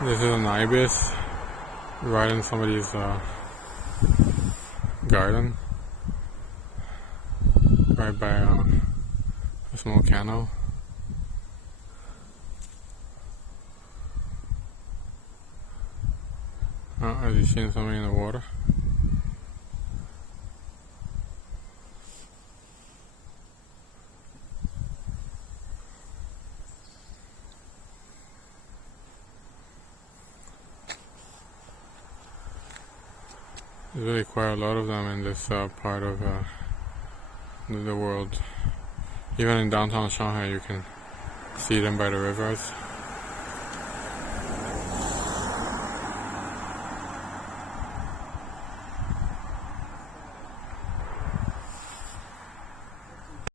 This is an Ibis right in somebody's garden, right by a small canal. As you see something in the water. There's really quite a lot of them in this part of the world. Even in downtown Shanghai you can see them by the rivers.